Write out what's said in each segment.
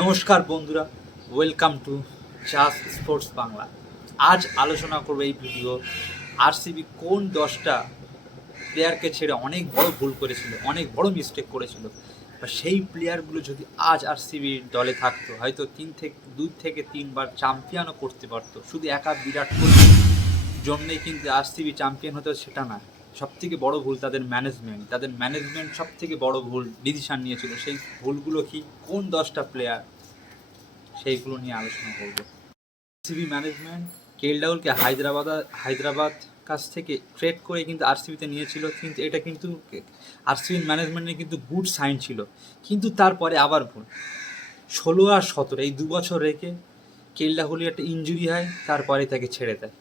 নমস্কার বন্ধুরা, welcome to চাস স্পোর্টস বাংলা। আজ আলোচনা করবো এই ভিডিও আরসিবি কোন 10টা প্লেয়ারকে ছেড়ে অনেক বড় ভুল করেছিল, অনেক বড় মিস্টেক করেছিল, বা সেই প্লেয়ারগুলো যদি আজ আরসিবির দলে থাকতো হয়তো 2 থেকে 3 বার চ্যাম্পিয়নও করতে পারতো। শুধু একা বিরাট কোহলির জন্যেই কিন্তু আরসিবি চ্যাম্পিয়ন হতো সেটা না। সবথেকে বড় ভুল তাদের ম্যানেজমেন্ট সবথেকে বড় ভুল ডিসিশন নিয়েছিল। সেই ভুলগুলো কি, কোন 10টা প্লেয়ার, সেইগুলো নিয়ে আলোচনা করব। আরসিবি ম্যানেজমেন্ট কেএল রাহুলকে হায়দ্রাবাদ কাছ থেকে ট্রেড করে কিন্তু আরসিবিতে নিয়েছিল, কিন্তু এটা কিন্তু আরসিবি ম্যানেজমেন্টের কিন্তু গুড সাইন ছিল। কিন্তু তারপরে আবার ভুল, 16 আর 17 এই 2 বছর রেখে কেএল রাহুলের একটা ইঞ্জুরি হয়, তারপরে তাকে ছেড়ে দেয়।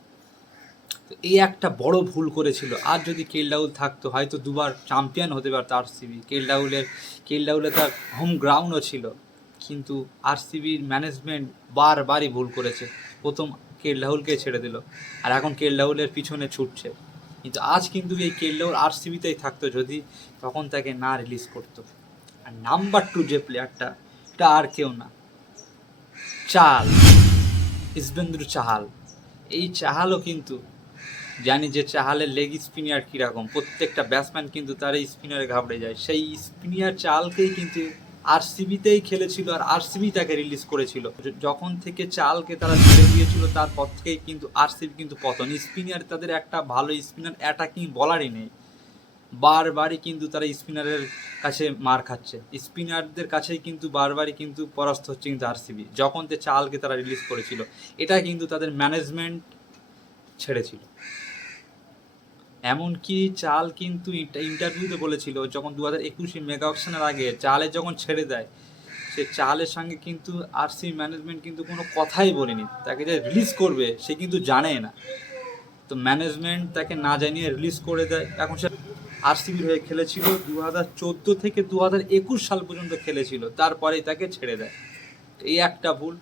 তো এই একটা বড় ভুল করেছিল। আর যদি কেএল রাহুল থাকতো হয়তো 2বার চ্যাম্পিয়ন হতে পারতো আরসিবি। কেএল রাহুলের তার হোম গ্রাউন্ডও ছিল, কিন্তু আরসিবির ম্যানেজমেন্ট বারবারই ভুল করেছে। প্রথম কেএল রাহুলকে ছেড়ে দিল, আর এখন কেএল রাহুলের পিছনে ছুটছে। কিন্তু আজ কিন্তু এই কেএল রাহুল আরসিবিতেই থাকতো যদি তখন তাকে না রিলিজ করতো। আর নাম্বার 2 যে প্লেয়ারটা, এটা আর কেউ না, ইসবেন্দ্র চাহাল। এই চাহালও কিন্তু জানি যে চাহালের লেগ স্পিনার কীরকম, প্রত্যেকটা ব্যাটসম্যান কিন্তু তার এই স্পিনারে ঘাবড়ে যায়। সেই স্পিনার চালকেই কিন্তু আরসিবিতেই খেলেছিল, আর আরসিবি তাকে রিলিজ করেছিল। যখন থেকে চালকে তারা ছেড়ে দিয়েছিল তারপর থেকেই কিন্তু আরসিবি কিন্তু পতন। স্পিনার তাদের একটা ভালো স্পিনার অ্যাটাকিং বলারই নেই, বারবারই কিন্তু তারা স্পিনারের কাছে মার খাচ্ছে, স্পিনারদের কাছেই কিন্তু বারবারই কিন্তু পরাস্ত হচ্ছে কিন্তু আরসিবি। যখন চালকে তারা রিলিজ করেছিল, এটা কিন্তু তাদের ম্যানেজমেন্ট ছেড়েছিল। এমনকি চাল কিন্তু ইন্টারভিউতে বলেছিল, যখন 2021 মেগা অকশনের আগে চালে যখন ছেড়ে দেয়, সে চালের সঙ্গে কিন্তু আরসিবি ম্যানেজমেন্ট কিন্তু কোনো কথাই বলেনি, তাকে যে রিলিজ করবে সে কিন্তু জানে না। তো ম্যানেজমেন্ট তাকে না জানিয়ে রিলিজ করে দেয়। এখন সে আরসিবির হয়ে খেলেছিল 2014 থেকে 2021 সাল পর্যন্ত খেলেছিল, তারপরেই তাকে ছেড়ে দেয়। এই একটা ভুল।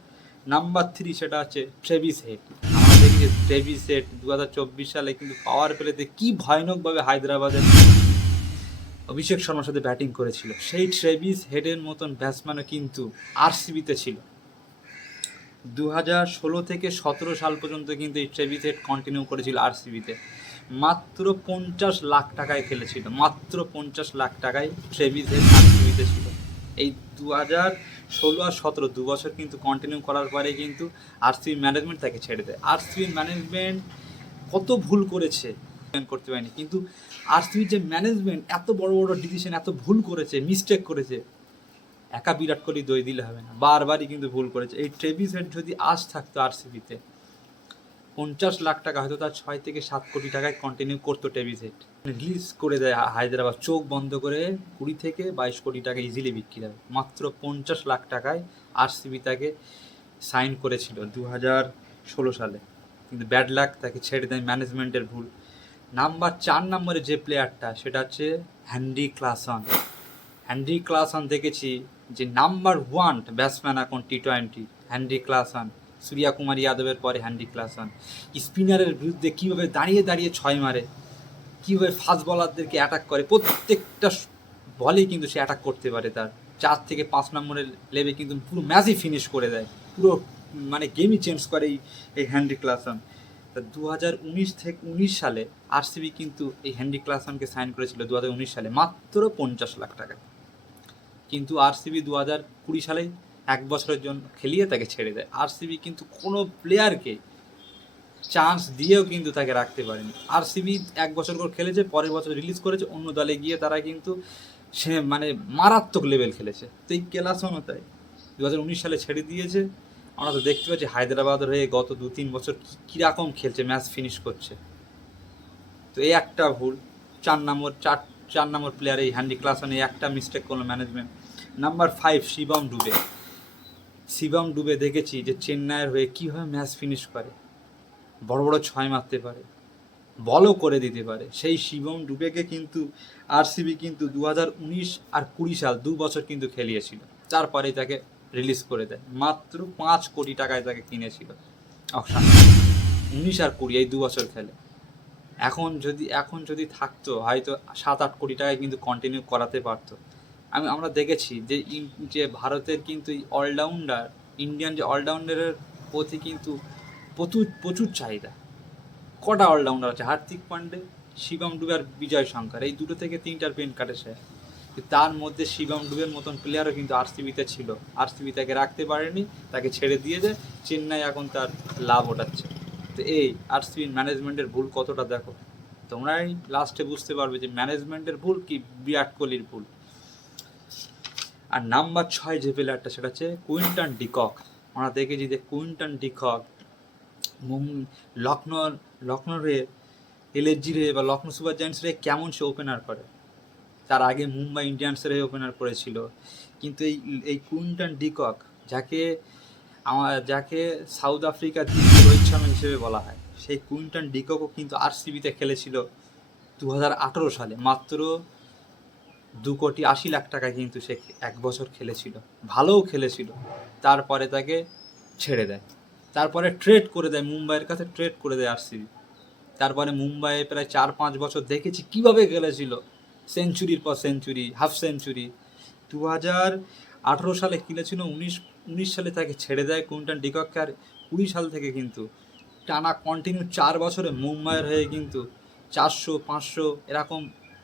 নাম্বার 3 সেটা হচ্ছে ট্রেভিস হেড। আমরা দেখি যে ট্রেভিস হেড 2024 সালে কিন্তু পাওয়ার প্লেতে কি ভয়ানকভাবে হায়দ্রাবাদের অভিষেক শর্মার সাথে ব্যাটিং করেছিল। সেই ট্রেভিস হেডের মতন ব্যাটসম্যানও কিন্তু আরসিবিতে ছিল। 2016 থেকে 17 সাল পর্যন্ত কিন্তু এই ট্রেভিস হেড কন্টিনিউ করেছিল আরসিবিতে। মাত্র 50 লাখ টাকায় খেলেছিল, মাত্র 50 লাখ টাকায় ট্রেভিস হেড আরসিবিতে ছিল। এই 2016 আর 17 2 বছর কিন্তু কন্টিনিউ করার পরে কিন্তু আরসিবি ম্যানেজমেন্ট তাকে ছেড়ে দেয়। আরসিবি ম্যানেজমেন্ট কত ভুল করেছে করতে পারেনি, কিন্তু আরসিবির যে ম্যানেজমেন্ট এত বড় বড় ডিসিশন, এত ভুল করেছে, মিস্টেক করেছে, একা বিরাট কোহলি দই দিলে হবে না, বারবারই কিন্তু ভুল করেছে। এই ট্রেভিস হেড যদি আজ থাকতো আরসিবিতে, 50 লাখ টাকা হয়তো তার 6 থেকে 7 কোটি টাকায় কন্টিনিউ করতো ট্রেভিস হেড। রিলিজ করে দেয় হায়দ্রাবাদ, চোখ বন্ধ করে 20 থেকে 22 কোটি টাকা ইজিলি বিক্রি হবে। মাত্র 50 লাখ টাকায় আরসিবি তাকে সাইন করেছিল 2016 সালে, কিন্তু ব্যাড লাক, তাকে ছেড়ে দেয় ম্যানেজমেন্টের ভুল। নাম্বার 4 নম্বরে যে প্লেয়ারটা, সেটা হচ্ছে হেনরি ক্লাসন। দেখেছি যে নাম্বার 1 ব্যাটসম্যান এখন টি20, হেনরি ক্লাসন। সূর্যা কুমার যাদবের পরে হেনরি ক্লাসন স্পিনারের বিরুদ্ধে কীভাবে দাঁড়িয়ে দাঁড়িয়ে 6 মারে, কীভাবে ফাস্ট বলারদেরকে অ্যাটাক করে, প্রত্যেকটা বলেই কিন্তু সে অ্যাটাক করতে পারে। তার 4 থেকে 5 নম্বরের লেভে কিন্তু পুরো ম্যাচই ফিনিশ করে দেয়, পুরো মানে গেমই চেঞ্জ করে এই হেনরি ক্লাসন। 2019 সালে আরসিবি কিন্তু এই হেনরি ক্লাসনকে সাইন করেছিল 2019 সালে মাত্র 50 লাখ টাকা, কিন্তু আরসিবি 2020 সালে 1 বছরের জন্য খেলিয়ে তাকে ছেড়ে দেয়। আরসিবি কিন্তু কোনো প্লেয়ারকে চান্স দিয়েও কিন্তু তাকে রাখতে পারেনি। আরসিবি 1 বছর করে খেলেছে, পরের বছর রিলিজ করেছে, অন্য দলে গিয়ে তারা কিন্তু সে মানে মারাত্মক লেভেল খেলেছে। তো এই ক্লাসনও তাই 2019 সালে ছেড়ে দিয়েছে। আমরা তো দেখতে পাচ্ছি হায়দ্রাবাদের হয়ে গত 2-3 বছর কীরকম খেলছে, ম্যাচ ফিনিশ করছে। তো এই একটা ভুল। 4 নম্বর প্লেয়ার এই হেনরি ক্লাসন, এই একটা মিস্টেক করলো ম্যানেজমেন্ট। নাম্বার 5 শিবম ডুবে দেখেছি যে চেন্নাইয়ের হয়ে কীভাবে ম্যাচ ফিনিশ করে, বড় বড় 6 মারতে পারে, বলও করে দিতে পারে। সেই শিবম ডুবেকে কিন্তু আরসিবি কিন্তু 2019 আর 20 সাল 2 বছর কিন্তু খেলিয়েছিল, তারপরেই তাকে রিলিজ করে দেয়। মাত্র 5 কোটি টাকায় তাকে কিনেছিল অকশন। 19 আর 20 এই 2 বছর খেলে। এখন যদি থাকতো হয়তো 7-8 কোটি টাকায় কিন্তু কন্টিনিউ করাতে পারতো। আমরা দেখেছি যে যে ভারতের কিন্তু এই অলরাউন্ডার, ইন্ডিয়ান যে অলরাউন্ডারের প্রতি কিন্তু প্রচুর প্রচুর চাহিদা। কটা অলরাউন্ডার আছে? হার্দিক পান্ডে, শিবম ডুবে আর বিজয় শঙ্কর, এই দুটো থেকে তিনটার পেন কাটে সে। তার মধ্যে শিবম ডুবের মতন প্লেয়ারও কিন্তু আরসিবিতে ছিল, আরসিবি তাকে রাখতে পারেনি, তাকে ছেড়ে দিয়ে যায় চেন্নাই, এখন তার লাভ ওঠাচ্ছে। তো এই আরসিবির ম্যানেজমেন্টের ভুল কতটা দেখো, তোমরাই লাস্টে বুঝতে পারবে যে ম্যানেজমেন্টের ভুল কি বিরাট কোহলির ভুল। আর নাম্বার 6 যে প্লেয়ারটা সেটা হচ্ছে কুইন্টন ডিকক। আমরা দেখেছি যে কুইন্টন ডিকক লখনৌর এলএসজির হয়ে বা লখনৌ সুপার জায়ান্টসের হয়ে কেমন সে ওপেনার করে। তার আগে মুম্বাই ইন্ডিয়ান্সের হয়ে ওপেনার করেছিল। কিন্তু এই কুইন্টন ডিকক, যাকে সাউথ আফ্রিকার রোহিত শর্মা হিসেবে বলা হয়, সেই কুইন্টন ডিককও কিন্তু আরসিবিতে খেলেছিল 2018 সালে। মাত্র 2,80,00,000 টাকায় কিন্তু সে 1 বছর খেলেছিল, ভালোও খেলেছিল। তারপরে তাকে ছেড়ে দেয়, তারপরে ট্রেড করে দেয়, মুম্বাইয়ের কাছে ট্রেড করে দেয় আরসিবি। তারপরে মুম্বাইয়ে প্রায় 4-5 বছর দেখেছি কীভাবে খেলেছিল, সেঞ্চুরির পর সেঞ্চুরি, হাফ সেঞ্চুরি। 2018 সালে খেলেছিল, 19 সালে তাকে ছেড়ে দেয় কুইন্টন ডিকককে। আর 20 সাল থেকে কিন্তু টানা কন্টিনিউ 4 বছরে মুম্বাইয়ের হয়ে কিন্তু 400-500 এরকম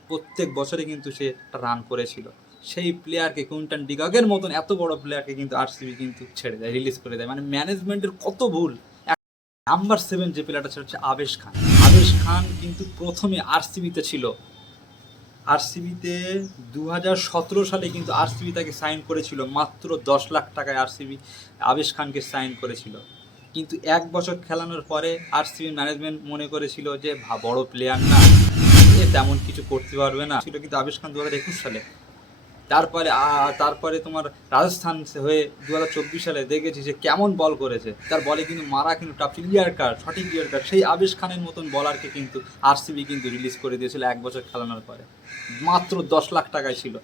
প্রত্যেক বছরে কিন্তু সে রান করেছিল। সেই প্লেয়ারকে, কুইন্টন ডিককের মতন এত বড় প্লেয়ারকে কিন্তু আরসিবি কিন্তু ছেড়ে দেয়, রিলিজ করে দেয়। মানে ম্যানেজমেন্টের কত ভুল। নাম্বার 7 যে প্লেয়ারটা সেটা হচ্ছে আবেশ খান। আবেশ খান কিন্তু প্রথমে আরসিবিতে ছিল। আরসিবিতে 2017 সালে কিন্তু আরসিবি তাকে সাইন করেছিল মাত্র 10 লাখ টাকায়। আরসিবি আবেশ খানকে সাইন করেছিল, কিন্তু 1 বছর খেলানোর পরে আরসিবি ম্যানেজমেন্ট মনে করেছিল যে বড় প্লেয়ার না, এ তেমন কিছু করতে পারবে না ছিল। কিন্তু আবেশ খান 2021 সালে, তারপরে তোমার রাজস্থান হয়ে 2024 সালে দেখেছি যে কেমন বল করেছে। তার বলে কিন্তু মারা কিন্তু টাফ, ক্লিয়ার কাট, সঠিক ক্লিয়ার কাট। সেই আবেশ খানের মতন বলারকে কিন্তু আরসিবি কিন্তু রিলিজ করে দিয়েছিল 1 বছর খেলানোর পরে, মাত্র 10 লাখ টাকায় ছিল।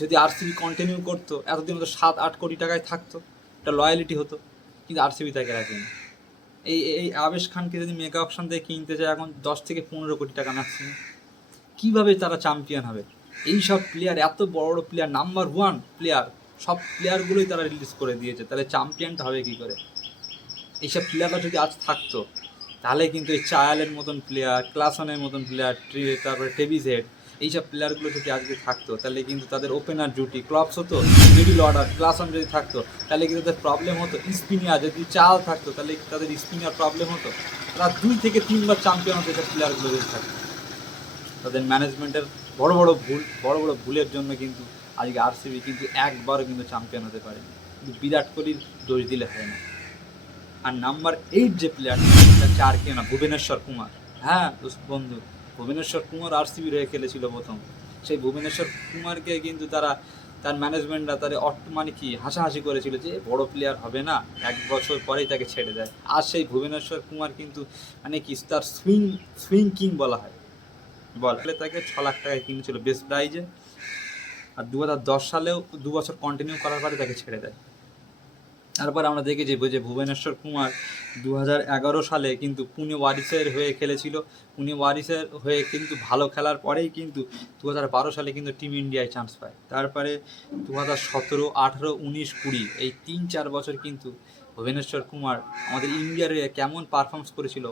যদি আরসিবি কন্টিনিউ করতো এতদিন হয়তো 7-8 কোটি টাকায় থাকতো, একটা লয়ালিটি হতো। কিন্তু আরসিবি তাকে রাখেনি। এই আবেশ খানকে যদি মেগা অপশন দিয়ে কিনতে যায় এখন 10 থেকে 15 কোটি টাকা ম্যাক্সিমাম, কীভাবে তারা চ্যাম্পিয়ন হবে? এই সব প্লেয়ার, এত বড় বড় প্লেয়ার, নাম্বার 1 প্লেয়ার, সব প্লেয়ারগুলোই তারা রিলিজ করে দিয়েছে, তাহলে চ্যাম্পিয়নটা হবে কী করে? এইসব প্লেয়াররা যদি আজ থাকতো তাহলে কিন্তু এই চায়ালের মতন প্লেয়ার, ক্লাসনের মতন প্লেয়ার, তারপরে টেভিস হেড, এইসব প্লেয়ারগুলো যদি আজকে থাকতো তাহলে কিন্তু তাদের ওপেনার জুটি ক্লপস হতো, মিডল অর্ডার ক্লাসন যদি থাকতো তাহলে কিন্তু তাদের প্রবলেম হতো। স্পিনার যদি চাল থাকতো তাহলে তাদের স্পিনার প্রবলেম হতো। তারা 2 থেকে 3 বার চ্যাম্পিয়ন হতো এসব প্লেয়ারগুলো যদি থাকতো। তাদের ম্যানেজমেন্টের বড় বড় ভুলের জন্য কিন্তু আজকে আরসিবি কিন্তু একবারও কিন্তু চ্যাম্পিয়ন হতে পারেনি। কিন্তু বিরাট কোহলির দোষ দিলে হয় না। আর নাম্বার 8 যে প্লেয়ারটা, সেটা আর কেউ না, ভুবনেশ্বর কুমার। হ্যাঁ বন্ধু, ভুবনেশ্বর কুমার আরসিবি হয়ে খেলেছিল প্রথম। সেই ভুবনেশ্বর কুমারকে কিন্তু তার ম্যানেজমেন্টরা মানে কি হাসাহাসি করেছিল যে বড় প্লেয়ার হবে না, 1 বছর পরেই তাকে ছেড়ে দেয়। আর সেই ভুবনেশ্বর কুমার কিন্তু মানে কি তার সুইং কিং বলা হয়, বলে তাকে 6 লাখ টাকায় কিনেছিল বেস্ট প্রাইজে। আর 2010 সালেও 2 বছর কন্টিনিউ করার পরে তাকে ছেড়ে দেয়। তারপর আমরা দেখেছি যে ভুবনেশ্বর কুমার 2011 সালে কিন্তু পুনে ওয়ারিসের হয়ে খেলেছিল। পুনে ওয়ারিসের হয়ে কিন্তু ভালো খেলার পরেই কিন্তু 2012 সালে কিন্তু টিম ইন্ডিয়ায় চান্স পায়। তারপরে 2017, 18, 19, 20 এই 3-4 বছর কিন্তু ভুবনেশ্বর কুমার আমাদের ইন্ডিয়ার হয়ে কেমন পারফরমেন্স করেছিল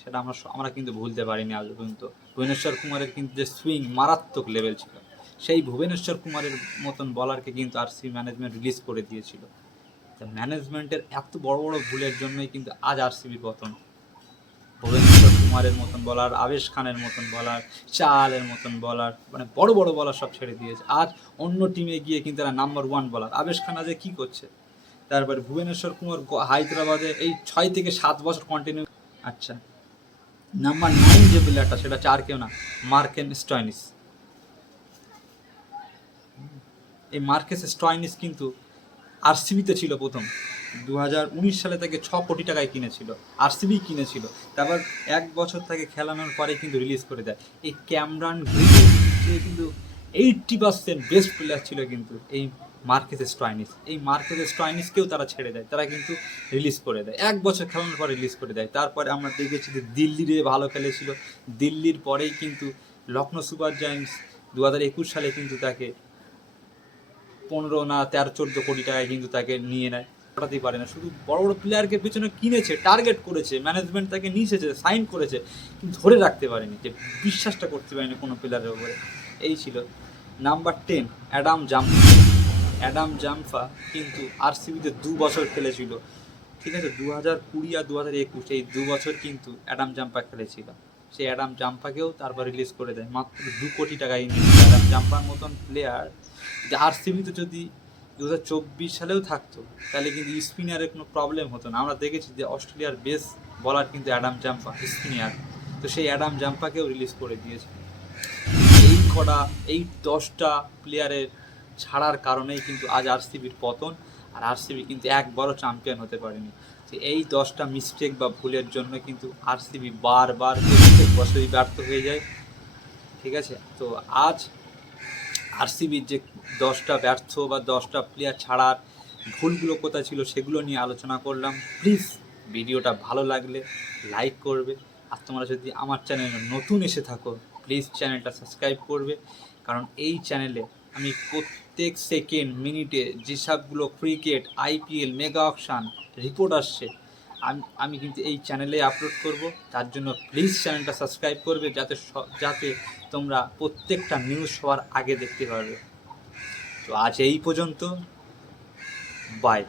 সেটা আমরা কিন্তু ভুলতে পারিনি আজ পর্যন্ত। ভুবনেশ্বর কুমারের কিন্তু যে সুইং মারাত্মক লেভেল ছিল, সেই ভুবনেশ্বর কুমারের মতন বলারকে কিন্তু আরসিবি ম্যানেজমেন্ট রিলিজ করে দিয়েছিল। ম্যানেজমেন্টের এত বড় বড় ভুলের জন্যই কিন্তু আজ আরসিবির পতন। ভুবনেশ্বর কুমারের মতন বলার, আবেশ খানের মতন বলার, চালের মতন বলার, মানে বড় বড় বলার সব ছেড়ে দিয়েছে। আজ অন্য টিমে গিয়ে কিন্তু তারা নাম্বার 1 বলার। আবেশ খান আজ কী করছে? তারপরে ভুবনেশ্বর কুমার হায়দ্রাবাদে এই 6 থেকে 7 বছর কন্টিনিউ। আচ্ছা, নাম্বার 9 যে প্লেয়ারটা সেটা আর কেউ না, মার্কেস স্টয়নিস। এই মার্কেস স্টয়নিস কিন্তু আরসিবিতে ছিল প্রথম। 2019 সালে তাকে 6 কোটি টাকায় কিনেছিল, আরসিবি কিনেছিল। তারপর 1 বছর তাকে খেলানোর পরে কিন্তু রিলিজ করে দেয়। এই ক্যামরান গ্রিন যে কিন্তু 80% বেস্ট প্লেয়ার ছিল কিন্তু এই মার্কেস স্টয়নিস। এই মার্কেস স্টয়নিসকেও তারা ছেড়ে দেয়, তারা কিন্তু রিলিজ করে দেয়। 1 বছর খেলানোর পর রিলিজ করে দেয়। তারপরে আমরা দেখেছি যে দিল্লিরে ভালো খেলেছিল, দিল্লির পরেই কিন্তু লখনৌ সুপার জায়ান্টস 2021 সালে কিন্তু তাকে 15 না 13-14 কোটি টাকায় কিন্তু তাকে নিয়ে নেয়, হঠাৎই পারে না। শুধু বড় বড় প্লেয়ারকে পেছনে কিনেছে, টার্গেট করেছে, ম্যানেজমেন্ট তাকে নিয়েছে, সাইন করেছে, কিন্তু ধরে রাখতে পারেনি, যে বিশ্বাসটা করতে পারেনি কোনো প্লেয়ারের উপরে। এই ছিল। নাম্বার 10 অ্যাডাম জাম্পা কিন্তু আরসিবিতে 2 বছর খেলেছিল, ঠিক আছে? 2020 আর 2021 এই 2 বছর কিন্তু অ্যাডাম জাম্পা খেলেছিল। সেই অ্যাডাম জাম্পাকেও তারপর রিলিজ করে দেয় মাত্র 2 কোটি টাকায় নিয়ে। অ্যাডাম জাম্পার মতন প্লেয়ার যে আরসিবিতে যদি 2024 সালেও থাকতো, তাহলে কিন্তু স্পিনারের কোনো প্রবলেম হতো না। আমরা দেখেছি যে অস্ট্রেলিয়ার বেস্ট বলার কিন্তু অ্যাডাম জাম্পা, স্পিনার। তো সেই অ্যাডাম জাম্পাকেও রিলিজ করে দিয়েছে। এই 10টা প্লেয়ারের ছাড়ার কারণেই কিন্তু আজ আরসিবির পতন, আর আরসিবি কিন্তু একবারও চ্যাম্পিয়ন হতে পারেনি। তো এই 10টা মিস্টেক বা ভুলের জন্য কিন্তু আরসিবি বারবার প্রত্যেক বছরই ব্যর্থ হয়ে যায়, ঠিক আছে? তো আজ আরসিবির যে 10টা ব্যর্থ বা 10টা প্লেয়ার ছাড়ার ভুলগুলো কোথায় ছিল সেগুলো নিয়ে আলোচনা করলাম। প্লিজ ভিডিওটা ভালো লাগলে লাইক করবে, আর তোমরা যদি আমার চ্যানেলে নতুন এসে থাকো প্লিজ চ্যানেলটা সাবস্ক্রাইব করবে, কারণ এই চ্যানেলে আমি প্রত্যেক সেকেন্ড মিনিটে যেসবগুলো cricket, IPL, mega auction report আসছে আমি কিন্তু এই চ্যানেলে আপলোড করব। তার জন্য প্লিজ চ্যানেলটা সাবস্ক্রাইব করবে, যাতে তোমরা প্রত্যেকটা নিউজ সবার আগে দেখতে পারবে। তো আজ এই পর্যন্ত, বাই।